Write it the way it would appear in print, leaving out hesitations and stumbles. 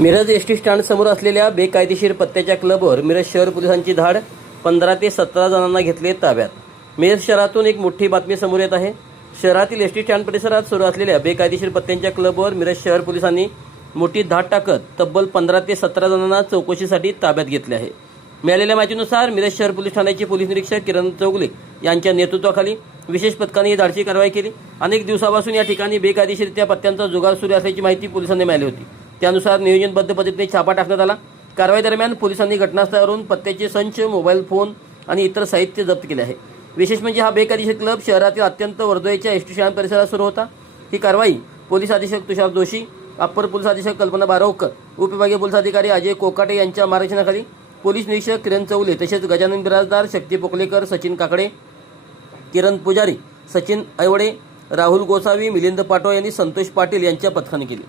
Miraj ST stand समोर असलेल्या बेकायदेशीर पत्त्याच्या क्लबवर मिरज शहर पोलिसांची धाड. 15 ते 17 जणांना घेतले ताब्यात. मिरज शहरातून एक मोठी बातमी समोर येत आहे. शहरातील एसटी स्टँड परिसरात सुरू असलेल्या बेकायदेशीर पत्त्यांच्या क्लबवर मिरज शहर पोलिसांनी मोठी धाड टाकत तब्बल 15 ते 17 जणांना चौकशीसाठी ताब्यात घेतले आहे. मिळालेल्या माहितीनुसार मिरज शहर पोलीस ठाण्याचे पोलीस निरीक्षक किरण चौगुले यांच्या नेतृत्वाखाली विशेष पथकाने ही धाडसी कारवाई केली. अनेक दिवसापासून या ठिकाणी बेकायदेशीरित्या पत्त्यांचा जुगार सुरू असल्याची माहिती पोलिसांनी मिळाली होती. त्यानुसार नियोजनबद्ध पद्धतीने छापा टाकण्यात आला. कारवाई दरम्यान पोलिसांनी घटनास्थळावरून पत्त्याचे संच, मोबाईल फोन आणि इतर साहित्य जप्त केले आहे. विशेष म्हणजे हा बेकायदेशीर क्लब शहरातील अत्यंत वर्दळीच्या एसटी स्टँड परिसरात सुरू होता. ही कारवाई पोलीस अधीक्षक तुषार जोशी, अप्पर पोलीस अधीक्षक कल्पना बारावकर, उपविभागीय पोलीस अधिकारी अजय कोकाटे यांच्या मार्गदर्शनाखाली पोलीस निरीक्षक किरण चौगुले तसेच गजानन बिराजदार, शक्ती पोकलेकर, सचिन काकडे, किरण पुजारी, सचिन ऐवडे, राहुल गोसावी, मिलिंद पाटो यांनी संतोष पाटील यांच्या पथकाने केली.